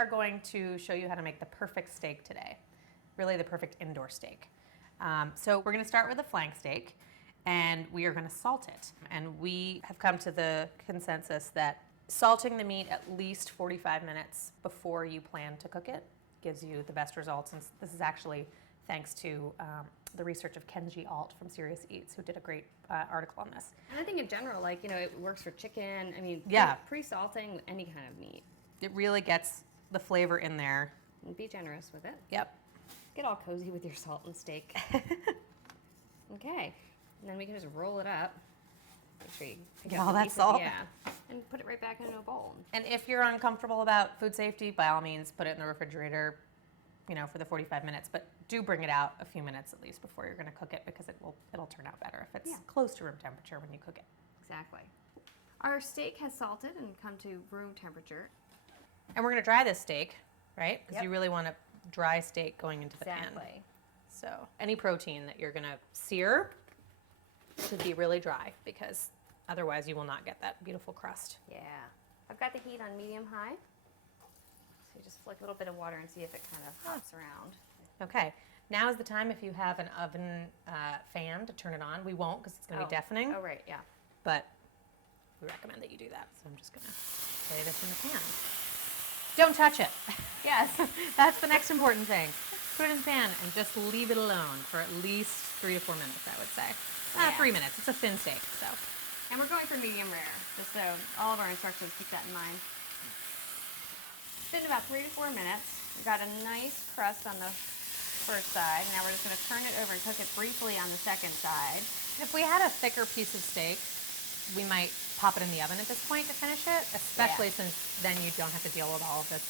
are going to show you how to make the perfect steak today, really the perfect indoor steak. So we're going to start with a flank steak, and we are going to salt it. And we have come to the consensus that salting the meat at least 45 minutes before you plan to cook it gives you the best results. And this is actually thanks to the research of Kenji Alt from Serious Eats, who did a great article on this. And I think in general, like, it works for chicken. I mean, yeah, pre-salting any kind of meat. It really gets the flavor in there. And be generous with it. Yep. Get all cozy with your salt and steak. Okay. And then we can just roll it up. Make sure you get all that salt. Yeah. And put it right back into a bowl. And if you're uncomfortable about food safety, by all means, put it in the refrigerator, for the 45 minutes. But do bring it out a few minutes at least before you're going to cook it, because it'll turn out better if it's close to room temperature when you cook it. Exactly. Our steak has salted and come to room temperature. And we're going to dry this steak, right? Because you really want a dry steak going into the pan. Exactly. So any protein that you're going to sear should be really dry, because otherwise you will not get that beautiful crust. Yeah. I've got the heat on medium-high. So you just flick a little bit of water and see if it kind of hops around. Okay. Now is the time, if you have an oven fan, to turn it on. We won't, because it's going to be deafening. Oh, right, yeah. But we recommend that you do that. So I'm just going to lay this in the pan. Don't touch it. Yes. That's the next important thing. Put it in the pan and just leave it alone for at least 3 to 4 minutes, I would say. 3 minutes. It's a thin steak, so. And we're going for medium rare, just so all of our instructions keep that in mind. It's been about 3 to 4 minutes. We've got a nice crust on the first side. Now we're just going to turn it over and cook it briefly on the second side. If we had a thicker piece of steak, we might pop it in the oven at this point to finish it, especially since then you don't have to deal with all of this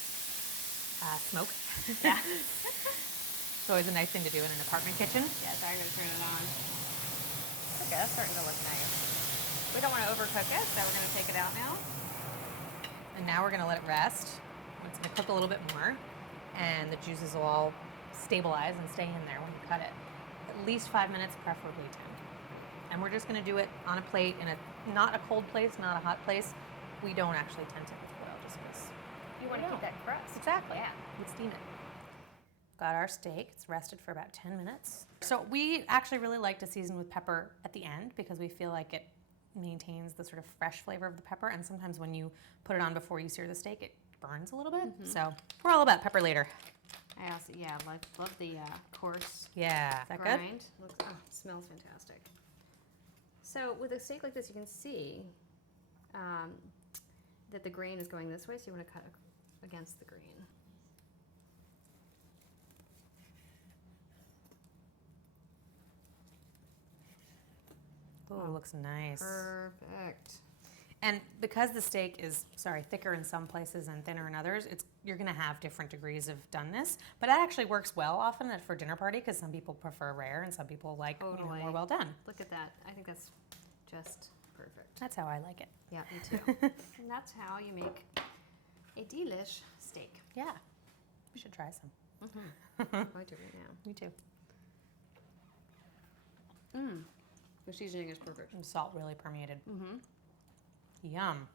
smoke. Yeah. It's always a nice thing to do in an apartment kitchen. Yeah, so I'm going to turn it on. Okay, that's starting to look nice. We don't want to overcook it, so we're going to take it out now. And now we're going to let it rest. It's going to cook a little bit more, and the juices will all stabilize and stay in there when you cut it. At least 5 minutes, preferably 10. And we're just going to do it on a plate in not a cold place, not a hot place. We don't actually tend to oil just because you want to keep that crust. Exactly. Yeah. We steam it. Got our steak. It's rested for about 10 minutes. So we actually really like to season with pepper at the end, because we feel like it maintains the sort of fresh flavor of the pepper. And sometimes when you put it on before you sear the steak, it burns a little bit. Mm-hmm. So we're all about pepper later. I also, love the coarse Is that grind. Good? Smells fantastic. So with a steak like this, you can see that the grain is going this way, so you want to cut against the grain. Oh, it looks nice. Perfect. And because the steak is, thicker in some places and thinner in others, you're going to have different degrees of doneness. But that actually works well often for dinner party, because some people prefer rare and some people like more well done. Look at that. I think that's just perfect. That's how I like it. Yeah, me too. And that's how you make a delish steak. Yeah. We should try some. Mm-hmm. I do right now. Me too. The seasoning is perfect. And salt really permeated. Mm-hmm. Yum.